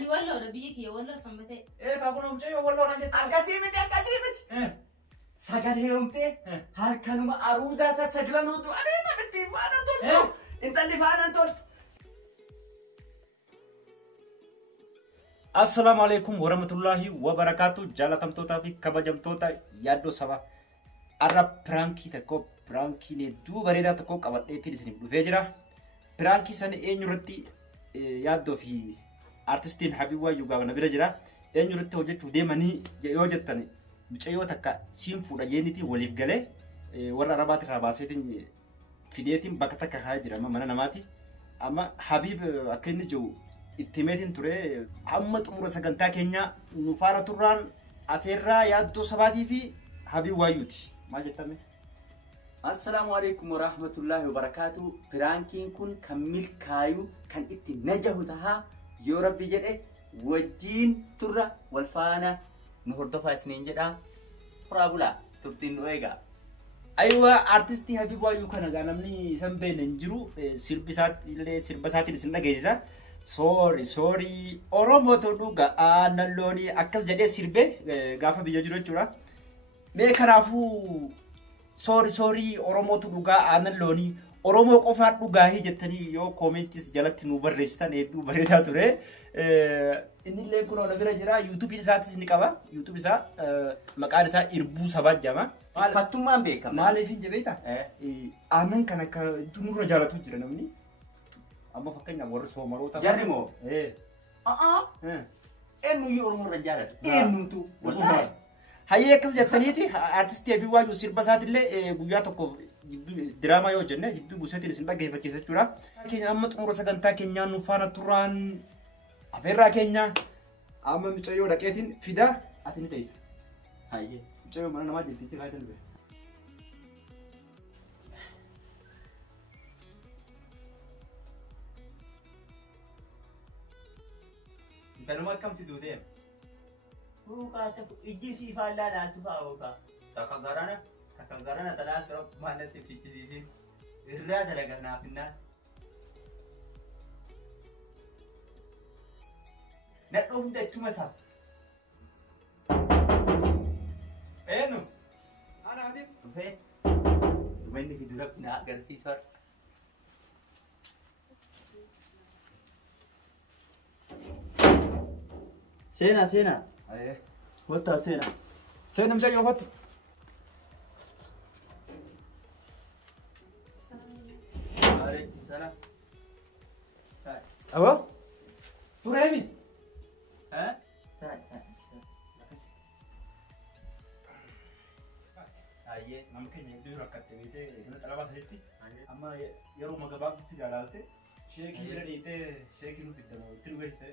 أنا والله ربيك يا والله صمتي إيه كابون أمشي والله أنا جت أكاسيمتي سجل هيومتي هل كانوا أرودا سجلانو دو أنا بنتي فانا تولتو أنت اللي فانا تولت. السلام عليكم ورحمة الله وبركاته. جالتم توتا في كبجم توتا يادو سبا أرى برانكي تكو برانكي ندو بريدا تكو كبر إيه تيجي بفجرة برانكي سنة إيه نورتي يادو في artistiin Habiba Yuga na bira jira eenyu rutte hojjetu deemanii yoo jettani mucayyoo takka siin fuudha jeeniti waliif galee warra arabaati irraa baaseetiin fideetiin bakka takka haa jira mana namaati amma Habib akka inni jiru itti meetiin ture amma xumura sagantaa keenya nu faana turraan afeerraa yaaddoo sabaatii fi Habib Wayyuuti maal jettame. Assalamu alaikum warahmatullahi wabarakatuh. Prankiin kun kan milkaayu kan itti najahu tahaa yoo rabbi jedhe wajjiin turra wal faana nu hordofaa isiniin jedha furaabula turtiin nu eegaa. Aywa artistii Habib Wayyuu kana gaa namni isan beenen jiru sirbasaatiin isin dhageessisa. Sorry Oromoo ta'uu dhugaa nallooni akkas jedhee sirbe gaafa biyya jiru jechuudha. Mee kanaafuu sorry Oromoo ta'uu dhugaa nallooni Oromoo qofaa dhugaa jettanii yoo comments jalatti nu barreessitan hedduu bareedaa ture. Inni illee kun ona bira jira YouTube isaatis ni qaba. YouTube isaa maqaan isaa Irbuu Sabaat jedhama. Fattummaan beekama. Maaliif hin jabeeta? Aannan kan akka nurra jaalatu jira namni. Amma fakkeenyaaf warri soomaroota. Jarri moo? Eenyuyyuu Oromoo irra jaalatu. Eenyuutu. Hayyee akkas jettaniiti artistii Habib Wayyuu sirba isaatillee guyyaa tokko drama yoo jenne jidduu buuseetiin isin dhaggeeffachiisa jechuudha. Keenya amma xumura sagantaa keenyaa nu faana turraan afeerraa keenya amma mucayyoo dhaqeetiin fida ati ni teessa. Hayyee. Mucayyoo mana namaa jettichi kaa dalbe. Intaluma akkam fiduu deema? Ruukaata ijji sii faallaa dhaaltu fa'aa ookaa. Takka garana talaa tura maalatti fichisiisin irraa dalagaa naafinnaan. Nadhoo hunda ittuma isaa. Eenyu? Anaatiif. Dhufee dhumanni fi dura na agarsiisa. Seenaa. Kottaa seenaa. Seenaa mucayyoo kottu. Salam. Abo? Turemi? Aye, nama keenya iddoo rakkatte beekte kana xalabaa sadiitti amma yeroo magabaabdutti jaalaalte sheekii bira dhiitee sheekii nu fiddamu itti nu beekte.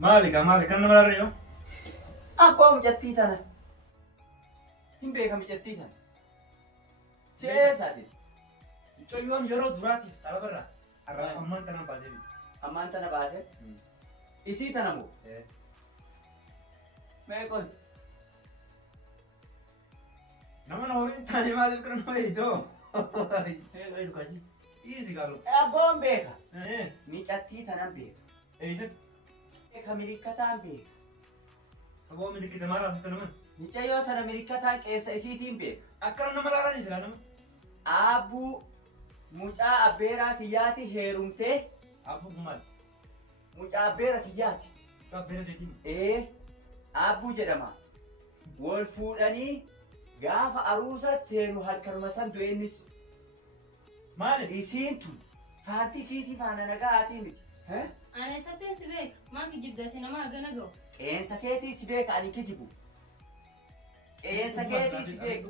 Maali kan nama larreeyo? Abbaa mijattii tana. Hin beeka mijattii tana. Seesaati. Mucayyoon yeroo duraatiif xalabarraa ammaan tana baasee. Ammaan tana baasee? Isii tana moo? Meeqon? Nama na horiin taane maaliif kana nama eedoo? Eegaa dhugaati. Iisi gaalu. Abboon beeka. Mijattii tanan beeka. Eeysan? Eka milikataan beeka. Saboo milikita maal haasofta naman? Mucayyoo tana milikataan keessa isiitiin beeka. Akkana nama laalanii silaa nama? Abbuu mucaa abbeeraa kiyyaati heerumtee. Abbuu maal? Mucaa abbeera kiyyaati. Mucaa abbeera deetiin? Abbuu jedhama. Wal fuudhanii gaafa aruusa seenu halkanuma san du'eennis. Maali? Isiin tun faanti isiitii faana nagaa aatii miti. أنا ستين سبيك ما كجبتني ما أجنا جو سكيتي سبيك أنا كجيبو سكيتي سبيك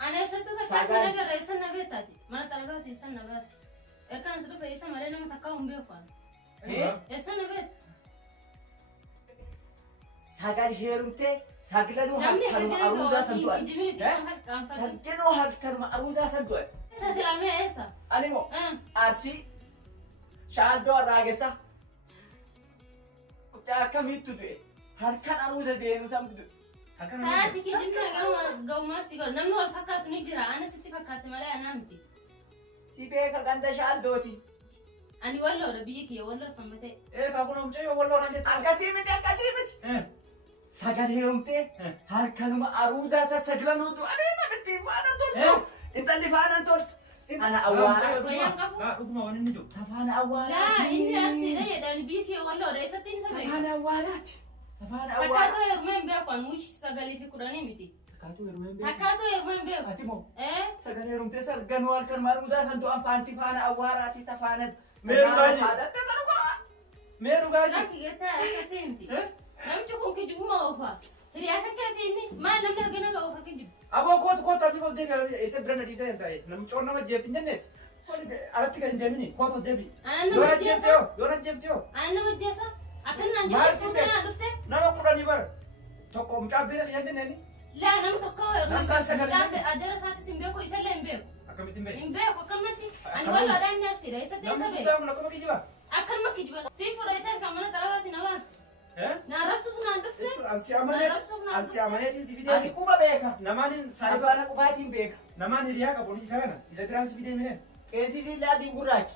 أنا ستة كاسة نجار رئيسنا بيتاتي ما نتعرف رئيسنا بس كان سبب رئيسنا مالنا ما تكاون بيوفان رئيسنا بيت ساقال هيرمتي ساقلانو هالكلمة أرودا سندوان ساقلانو هالكلمة أرودا سندوان سلامي إيسا أنيمو أرسي شالدو راجسا كم يتدوي هالكان أرودا دينو تام Saati kijibna garuma gaumaar si gar namni wal fakkaatu ni jira ana sitti fakkaate malee ana miti. Si beeka ganda shaaldooti. Ani walloodha biyyi kiyya walloo sombate. Kaakuna mucayyoo walloo naan jette. Akkasii miti. Sagan heerumtee harkanuma aruudaa sassajlanuutu adeema namitti faana toltu. Intalli faana toltu. Ana awwaara. Dhuguma waan inni jiru. Tafaana awwaara. Laa inni asiidha jedhani biyyi kiyya walloodha eessatti inni sabeeka. Tafaana awwaaraati. Fakkaatoo heerumeen beeku an wiish 9 fi 10 miti. Fakkaatoo heerumeen beeku. Ati moo? Sagan heerumtee sarganuu halkan maruudaa santu afaanti faana awwaaraati tafaana. Meerugaaji. Meerugaaji. Lakki gettaa akkasii miti. Namichi kun kijibuma oofaa. Hiriyaa akka keeti inni maal namni argina ga oofa kijibu. Aboo kootu ati bol deebi isa bira na dhiibee hin ta'e namni coon nama jeefti hin jenne alatti kan hin deemini kootu deebi. Yoo na jeefte yoo. Ana nama jeesa. Akkanaan jechuun fuulduraan dhufte. Nama 10 bara tokko mucaa beela hin jenneeni. Laa nama tokko adeera isaatti sin beeku isallee hin beeku. Akkamitti hin beeku? Hin beeku akkamatti. Ani walloodhaan inni arsiidha isa ta'e isa beeku. Nama kijiba. Akkanuma kijiba. Si fudhateen kan mana xalabaatti na baasa. Na rabsuuf naan dhufte. Ansi amaneetiin si fidee. Ani kuma beeka. Namaan Afaana qubaatiin beeka. Namaan hiriyaa qabu isa kana isa biraan si fidee mine. Qeensisiin laadii gurraacha.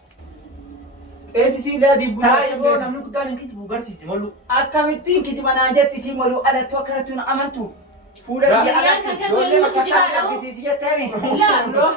Qeensisiin laadii gurraacha. Taayiboo namni guddaan hin kijibu garsiise mallu. Akkamittiin kijiba naan jetti isiin maluu alattuu akkanatti na amantu. Fuula biyya Hiriyaan kan ijoollee kennu makkataa kijibaadha. argisiisi jettee Laa.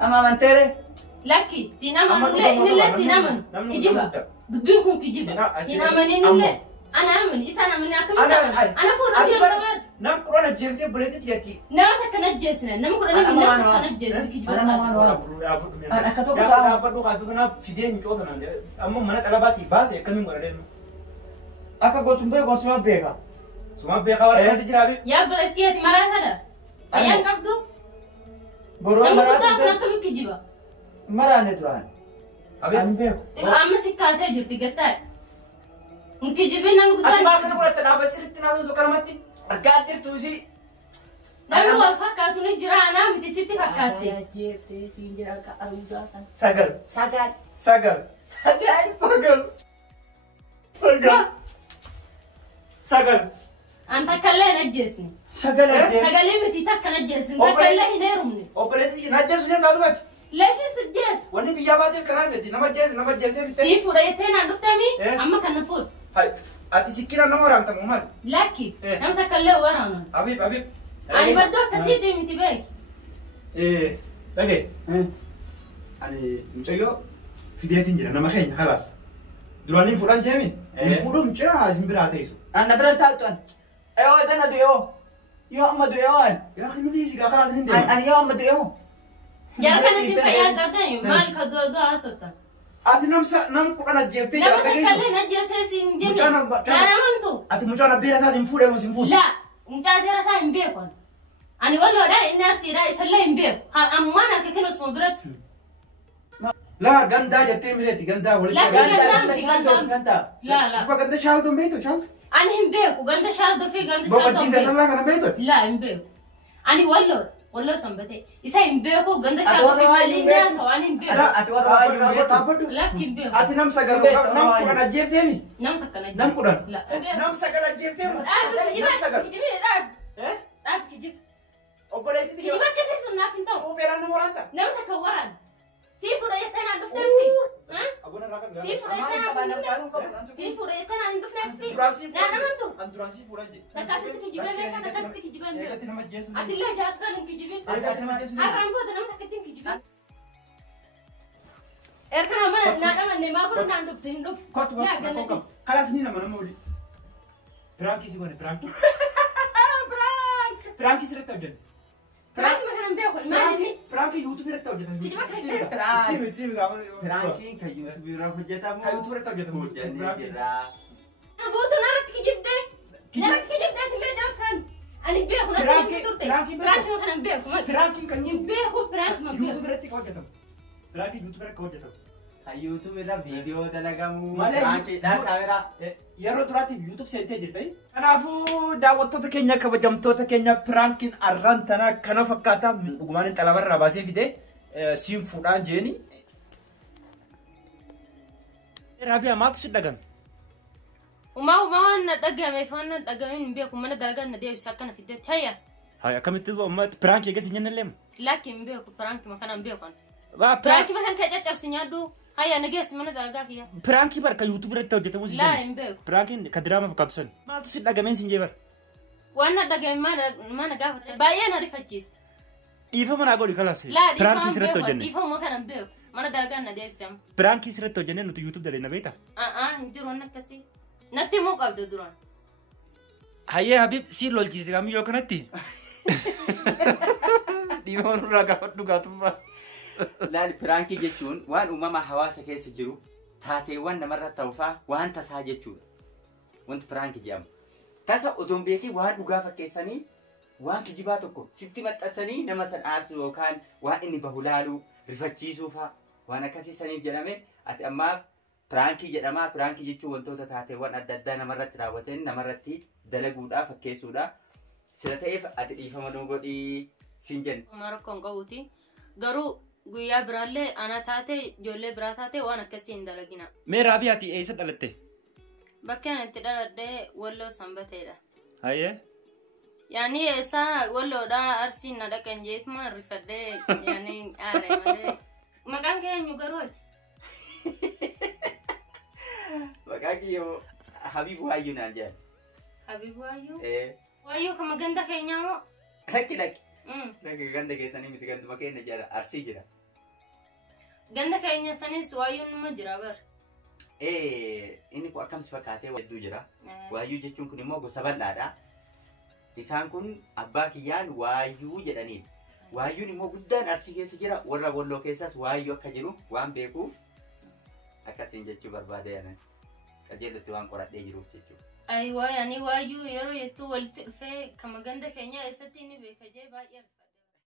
Amma amanteere. Lakki siin amanullee innillee siin amanu. Kijiba. Dubbiin kun kijiba. Siin amaninillee. Ana amani isaan amani akkamitti ana fuudhuu jalqabaa. Nam quraan ajjeeftee buleetti jetti. Nama takka najjeesina nama kudha lama nama takka najjeesina kijiba isaati. Akka tokko ta'a. Dhaabbadhu kaatu kana fidee hin coota naan jedhe. Amma mana xalabaatti baase akkamiin godha deemu. akka gootuun beekoon suma beeka. Suma beekaa waan kanatti jiraafi. Yaa baleskiyaati maraataadha. Ayyaan qabdu. Boroo Nama guddaa kun maraatu akkamitti kijiba. maraane duraan. Ani beeku. Amma sikkaatee jirti gattaa'e. Kun kijibin namni Ati guddaan. maa kana godhatte dhaabbat sirriitti naannoo kanamatti. Argaa jirtu isii. Namni wal fakkaatu ni jira anaa miti sitti fakkaatte. Sagal. Sagal. Sagal. Sagal. Sagal. Sagal. Sagal. An takkallee hin ajjeesne. Sagal. Sagalee miti takka hin ajjeesne. Takkallee hin heerumne. Obboleetti najjeesu isheen taatubatti. Leeshee sijjees. Wanni biyyaa baatee kanaa jetti nama jeeftee fittee. Sii fuudha jettee naan dhuftami amma kana fuudha. Ati sikkina nama waraabtamu maali? Lakki nama takkallee waraanan. Habib. Ani baddoo akkasii deemti beeki. Dhagee. Ani mucayyoo fideetiin jira nama keenya halaas. Duraan hin fuudhan jeemi. Hin fuudhu mucayyoo haasin biraa teessu. Anna bira taatu an. Yoo tana du'oo. Yoo amma du'oo an. Yaa kan nuti si gaafa laasin hin deemu. Ani yoo amma du'oo. Jara kana si fayyaa qabdani maal ka du'a haasota. Ati nam kudhan ajjeeftee Nama jiraata takkallee geessu. hin ajjeesee si hin Mucaan jenne. abbaa- Naan amantu. Ati mucaan abbeera isaas hin fuudhee mus hin fuudhu. La mucaa deera isaa hin beeku. Ani walloodha inni arsiidha isallee hin beeku. Ammaan harka kennu osuma biratti. Laa gandaa jettee mireeti gandaa walitti. Lakki argamu. gandaa. La. Abbaa ganda shaaltuu hin beektu shaaltu. Ani hin beeku ganda shaaldoo fi ganda Boqochiin shaaldoo hin beeku. dasallaa kana beektu. La hin beeku. Ani walloo sanbatee isa hin beeku ganda shaaldoo fi maali inni haasa'u ani hin beeku. Ati warra waa hin beeku. Dhaabbadhu. Lakki hin beeku. Ati nam sagal nam kudhan ajjeefteemi. Nam takka na Nam kudhan. La. Nam sagal ajjeefteemu. Dhaab Nam kijiba sagal. kijibi dhaab. Eh? Dhaab kijiba. Obboleetti Kijiba akkasii sun naaf hin ta'u. Fuupheeraan nama waraanta. Nama takka waraan. Sii fuudha jettee naan dhufteetti. Abuna irraa kan Sii fuudha jettee naan dhufteetti. Sii fuudha jettee naan dhufteetti. Duraasii Naan amantu. An duraasii fuudhan jedhe. Takkasitti kijibee beekaa takkasitti kijibee beekaa. Eegatti nama jeesu. Atillee jaarskaan hin kijibin. Eegatti nama jeesu. Har'aan booda nama takkatti hin kijibin. Erga mana naa qabanne maa godhu naan dhuftu hin dhufu. Kottu Yaa galatis. kalaas ni nama wali. Pirankii si godhe pirankii. Pirankii sirriitti hojjenne. Piraanki ma kanan beeku maal inni? Pirankii yuutuubii irratti hojjetan. Kijiba kan Piraankiin kan yuutuubii irra hojjetamu. Kan yuutuubii irratti hojjetamu. Hojjannee jira. Guutuu narratti kijibdee. Narratti kijibdee atillee jaarskaan. Ani beeku natti hin turte. Piraanki ma kanan beeku. Piraankiin kan Hin beeku piraanki ma beeku. yuutuubii irratti hojjetamu. Pirankii yuutuubii irratti hojjetamu. Kan yuutuubii irra viidiyoo dalagamu. Malee Piraankiidhaan kaameraa. Yeroo duraatiif yuutuub seentee jirti. Kanaafuu daawwattoota keenya kabajamtoota keenya piraankiin arraan tanaa kana fakkaata dhugumaan hin xalabarraa baasee fide siin fuudhaan jeeni. Raabiyaa maaltu si dhagame? وما ندقم يفون ندقمين بيكم من درجات نديو ساكنة في الدت هيا هاي كم تبغى ما برانك يجلس جنن لهم لكن بيكم برانك ما كان بيكم ما برانك ما كان كجت أرسنيادو هيا نجلس من درجات هي برانك بركة يوتيوب رت توجه تموسي لا ينبيكم برانك كدراما في كابسون ما تصير لقمين سنجبر وانا دقم ما نقافت باينا رفجيس إيفا ما نقولي خلاص لا برانك يسرت دي توجه إيفا ما كان بيكم ما درجات نديو سام برانك يسرت توجه نتو يوتيوب دلنا بيتا هنديرون نكسي نتي مو قبل درون هيا حبيب سير لول كيس كامي يو كنتي دي ما نورا كفت نقاتم لا البرانكي جتشون وان أمام حواسه كيس جرو تاتي وان مرة توفى وان تسا جتشون وانت برانكي جام تسا أدوم بيكي وان وقافة كيساني وان كجباتوكو ستي متأساني نمسان آرسو وكان وان إني بهلالو رفتشيسو فا وانا كاسي سانيف جرامي أتي أماف برانكي جرما برانكي جتشو وانتو تاتي وان أددا نمرة تراوتين نمرة تي دلقودا فكيسودا سلتايف أتي فمدوغو دي سنجن ماركون قوتي غرو غويا برالي انا تاتي جولي براتاتي وانا كسين دلغينا ميرا بياتي ايسا دلتي بكان انت دلده ولو سنبتي ده هيا يعني اسا ولو دا ارسي ندكن جيت ما رفده يعني اري مالي مكان كان يغروت Bakaki yo Habib Wayu nanjan. حبيب وايو Eh, وايو كما غندا كينيا laki. Laki ganda kesani miti ganda makena jara arsi jira. غندا كينيا سنيس وايو نمجرا بر Ini ku akam sifakate wadu jira. Wayu jechuun kun immoo gosa bal'aadha. Isaan kun abbaa kiyyaan waayuu jedhaniin. Waayuun immoo guddaan arsii keessa jira. Warra Walloo keessas waayuu akka jiru waan beekuuf akkasiin jechuu barbaade yanan. Qajeelatti waan qoradhee jiruuf jechuudha. ايوه يعني وايو يرو يتو ولت في كما غندا كينيا اساتيني بكجي باير